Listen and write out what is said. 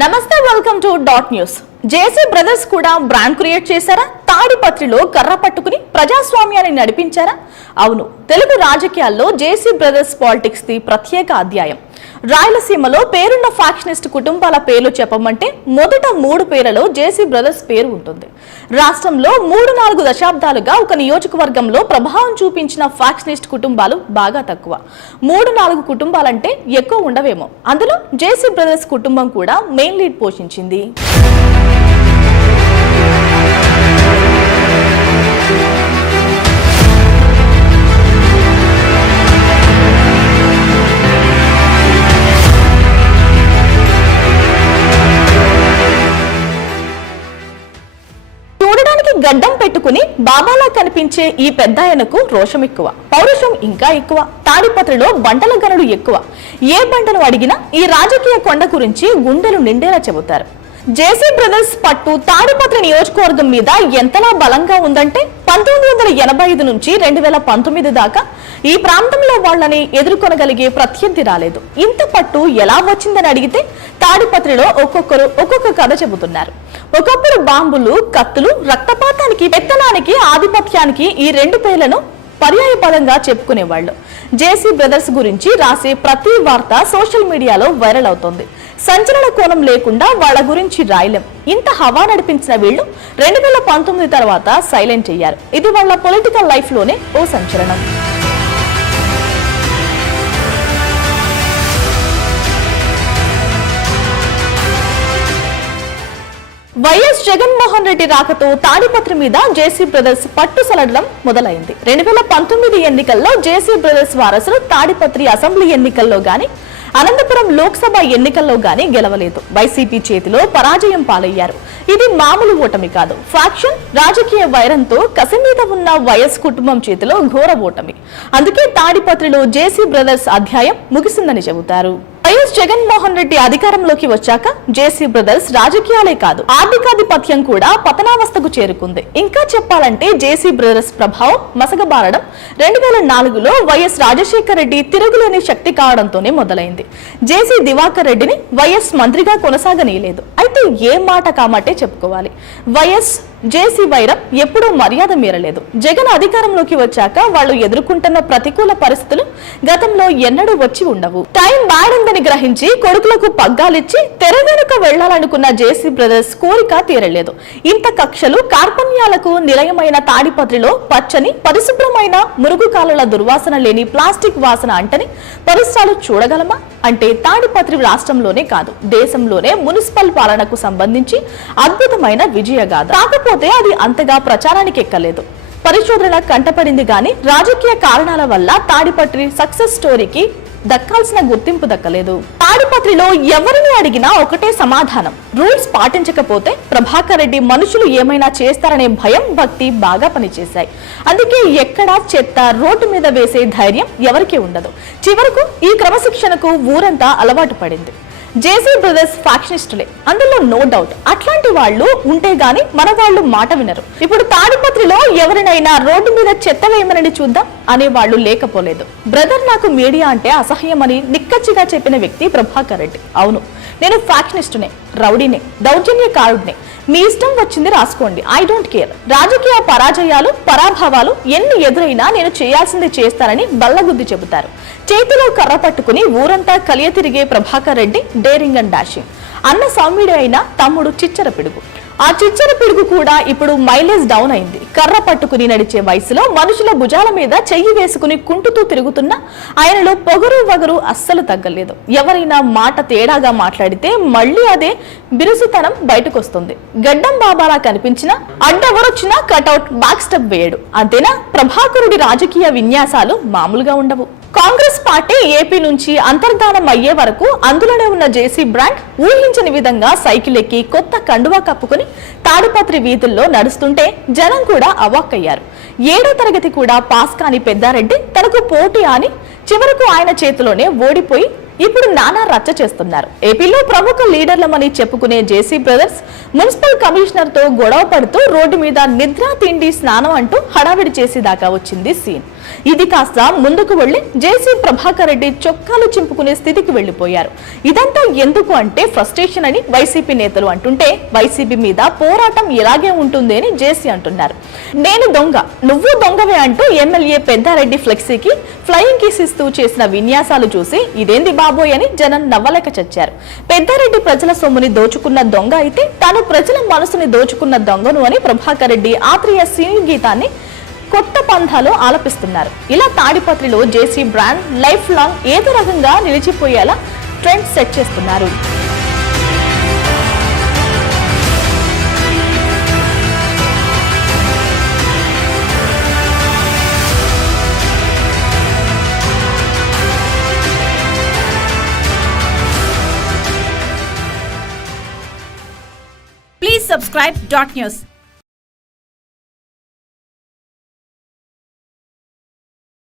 నమస్తే, welcome to dot news. JC brothers కూడా brand create చేశారా? తాడిపత్రిలో కర్ర పట్టుకుని ప్రజాస్వామ్యాన్ని నడిపించారా? అవును, తెలుగు రాజకీయాల్లో జేసీ బ్రదర్స్ పాలిటిక్స్ ది ప్రత్యేక అధ్యాయం. రాయలసీమలో పేరున్న ఫ్యాక్షనిస్ట్ కుటుంబాల పేర్లు చెప్పమంటే మొదట 3 పేర్లలో జేసీ బ్రదర్స్ పేరు ఉంటుంది. రాష్ట్రంలో 3-4 దశాబ్దాలుగా ఒక నియోజకవర్గంలో ప్రభావం చూపించిన ఫ్యాక్షనిస్ట్ కుటుంబాలు బాగా తక్కువ. 3-4 కుటుంబాలంటే ఎక్కువ ఉండవేమో. అందులో జేసీ బ్రదర్స్ కుటుంబం కూడా మెయిన్ లీడ్ పోషించింది. గడ్డం పెట్టుకుని బాబాలా కనిపించే ఈ పెద్దాయనకు రోషం ఎక్కువ, పౌరుషం ఇంకా ఎక్కువ. తాడిపత్రిలో బంటల గనుడు ఎక్కువ. ఏ బంటను అడిగినా ఈ రాజకీయ కొండ గురించి గుండెలు నిండేలా చెబుతారు. జేసీ బ్రదర్స్ పట్టు తాడిపత్రి నియోజకవర్గం మీద ఎంతలా బలంగా ఉందంటే 1985 నుంచి 2019 దాకా ఈ ప్రాంతంలో వాళ్ళని ఎదుర్కొనగలిగే ప్రత్యర్థి రాలేదు. ఇంత పట్టు ఎలా వచ్చిందని అడిగితే తాడిపత్రిలో ఒక్కొక్కరు ఒక్కొక్క కథ చెబుతున్నారు. ఒకప్పుడు బాంబులు, కత్తులు, రక్తపాతానికి, పెత్తనానికి, ఆధిపత్యానికి ఈ 2 పేర్లను పర్యాయ పదంగా చెప్పుకునేవాళ్ళు. జేసీ బ్రదర్స్ గురించి రాసే ప్రతి వార్త సోషల్ మీడియాలో వైరల్ అవుతోంది. సంచలన కోణం లేకుండా వాళ్ళ గురించి రాయలేం. ఇంత హవా నడిపించిన వీళ్ళు 2019 తర్వాత సైలెంట్ అయ్యారు. ఇది వాళ్ళ పొలిటికల్ లైఫ్ లోనే ఓ సంచలనం. వైఎస్ జగన్మోహన్ రెడ్డి రాకతో తాడిపత్రి మీద జేసీ బ్రదర్స్ పట్టు సలడడం మొదలైంది. 2019 ఎన్నికల్లో జేసీ బ్రదర్స్ వారసులు తాడిపత్రి అసెంబ్లీ ఎన్నికల్లో గాని, అనంతపురం లోక్సభ ఎన్నికల్లో గాని గెలవలేదు. వైసీపీ చేతిలో పరాజయం పాలయ్యారు. ఇది మామూలు ఓటమి కాదు. ఫ్యాక్షన్ రాజకీయ వైరంతో కసి మీద ఉన్న వైఎస్ కుటుంబం చేతిలో ఘోర ఓటమి. అందుకే తాడిపత్రిలో జేసీ బ్రదర్స్ అధ్యాయం ముగిసిందని చెబుతారు. వైఎస్ జగన్మోహన్ రెడ్డి అధికారంలోకి వచ్చాక జేసీ బ్రదర్స్ రాజకీయాలే కాదు, ఆర్థికాధిపత్యం కూడా పతనావస్థకు చేరుకుంది. ఇంకా చెప్పాలంటే జేసీ బ్రదర్స్ ప్రభావం మసగబారడం 2004లో వైఎస్ రాజశేఖర రెడ్డి తిరుగులేని శక్తి కావడంతోనే మొదలైంది. జేసీ దివాకర్ రెడ్డిని వైఎస్ మంత్రిగా కొనసాగనీయలేదు. అయితే ఏ మాట కామాటే చెప్పుకోవాలి. వైఎస్ జేసీ వైరం ఎప్పుడూ మర్యాద మీరలేదు. జగన్ అధికారంలోకి వచ్చాక వాళ్ళు ఎదుర్కొంటున్న ప్రతికూల పరిస్థితులు గతంలో ఎన్నడూ వచ్చి ఉండవు. టైం మారిందని గ్రహించి కొడుకులకు పగ్గాలిచ్చి తెర వెనుక వెళ్లాలనుకున్న జేసీ బ్రదర్స్ కోరిక తీరలేదు. ఇంత కక్షలు, కార్పణ్యాలకు నిలయమైన తాడిపత్రిలో పచ్చని, పరిశుభ్రమైన, మురుగు కాలుల దుర్వాసన లేని ప్లాస్టిక్ వాసన అంటని పరిసరాలు చూడగలమా అంటే తాడిపత్రి రాష్ట్రంలోనే కాదు, దేశంలోనే మున్సిపల్ పాలనకు సంబంధించి అద్భుతమైన విజయగాథ. కాకపోతే అది అంతగా ప్రచారానికి ఎక్కలేదు. పరిశోధన కంటపడింది గాని రాజకీయ కారణాల వల్ల తాడిపత్రి సక్సెస్ స్టోరీకి దక్కాల్సిన గుర్తింపు దక్కలేదు. తాడిపత్రిలో ఎవరిని అడిగినా ఒకటే సమాధానం: రూల్స్ పాటించకపోతే ప్రభాకర్ రెడ్డి మనుషులు ఏమైనా చేస్తారనే భయం, భక్తి బాగా పనిచేశాయి. అందుకే ఎక్కడా చెత్త రోడ్డు మీద వేసే ధైర్యం ఎవరికీ ఉండదు. చివరకు ఈ క్రమశిక్షణకు ఊరంతా అలవాటు పడింది. జేసీ బ్రదర్స్ ఫ్యాక్షనిస్టులే, అందులో నో డౌట్. అట్లాంటి వాళ్ళు ఉంటే గాని మన వాళ్ళు మాట వినరు. ఇప్పుడు తాడిపత్రిలో ఎవరినైనా రోడ్డు మీద చెత్త వేయమని చూద్దాం అనే వాళ్ళు లేకపోలేదు. బ్రదర్, నాకు మీడియా అంటే అసహ్యమని నిక్కచ్చిగా చెప్పిన వ్యక్తి ప్రభాకర్ రెడ్డి. అవును, నేను ఫ్యాక్షనిస్టునే, రౌడీనే, దౌర్జన్యకారుడినే, మీ ఇష్టం వచ్చింది రాసుకోండి, ఐ డోంట్ కేర్. రాజకీయ పరాజయాలు, పరాభవాలు ఎన్ని ఎదురైనా నేను చేయాల్సింది చేస్తానని బల్లగుద్ది చెబుతారు. చేతిలో కర్ర పట్టుకుని ఊరంతా కలియ తిరిగే Prabhakar Reddy daring and dashing. అన్న సౌమ్యుడే అయిన తమ్ముడు చిచ్చర పిడుగు. ఆ చిచ్చర పిడుగు కూడా ఇప్పుడు మైలేజ్ డౌన్ అయింది. కర్ర పట్టుకుని నడిచే వయసులో మనుషుల భుజాల మీద చెయ్యి వేసుకుని కుంటుతూ తిరుగుతున్న ఆయనలో పొగరు వగరు అస్సలు తగ్గలేదు. ఎవరైనా మాట తేడాగా మాట్లాడితే మళ్ళీ అదే బిరుసుతనం బయటకొస్తుంది. గడ్డం బాబాలా కనిపించినా, అడ్డెవరొచ్చినా కటౌట్ బ్యాక్ స్టెప్ వేయడు. అంతేనా? ప్రభాకరుడి రాజకీయ విన్యాసాలు మామూలుగా ఉండవు. కాంగ్రెస్ పార్టీ ఏపీ నుంచి అంతర్ధానం అయ్యే వరకు అందులోనే ఉన్న జేసీ బ్రాండ్ ఊహించని విధంగా సైకిల్ ఎక్కి కొత్త కండువా కప్పుకుని తాడిపత్రి వీధుల్లో నడుస్తుంటే జనం కూడా అవాక్కయ్యారు. 7వ తరగతి కూడా పాస్ కాని పెద్దారెడ్డి తనకు పోటీ అని చివరకు ఆయన చేతిలోనే ఓడిపోయి ఇప్పుడు నానా రచ్చ చేస్తున్నారు. ఏపీలో ప్రముఖ లీడర్లమని చెప్పుకునే జేసీ బ్రదర్స్ మున్సిపల్ కమిషనర్ తో గొడవ పడుతూ రోడ్డు మీద నిద్ర తిండి స్నానం అంటూ హడావిడి చేసేదాకా వచ్చింది సీన్. ఇది కాస్త ముందుకు వెళ్లి జేసీ ప్రభాకర్ రెడ్డి చొక్కాలు చింపుకునే స్థితికి వెళ్లిపోయారు. ఇదంతా ఎందుకు అంటే ఫ్రస్ట్రేషన్ అని వైసీపీ నేతలు అంటుంటే వైసీపీ మీద పోరాటం ఇలాగే ఉంటుంది అని జేసీ అంటున్నారు. నేను దొంగ నువ్వు దొంగవే అంటూ ఎమ్మెల్యే పెద్దారెడ్డి ఫ్లెక్సీకి ఫ్లయింగ్ కిస్ ఇస్తూ చేసిన విన్యాసాలు చూసి ఇదేంది బాబోయ్ అని జనం నవ్వలేక చచ్చారు. పెద్దారెడ్డి ప్రజల సొమ్ముని దోచుకున్న దొంగ అయితే తాను ప్రజల మనసుని దోచుకున్న దొంగను అని ప్రభాకర్ రెడ్డి ఆత్రేయ సీనియర్ గీతాన్ని కొత్త పంథాలో ఆలపిస్తున్నారు. ఇలా తాడిపత్రిలో జేసీ బ్రాండ్ లైఫ్ లాంగ్ ఏదో రకంగా నిలిచిపోయేలా ట్రెండ్ సెట్ చేస్తున్నారు. Please subscribe Dot News.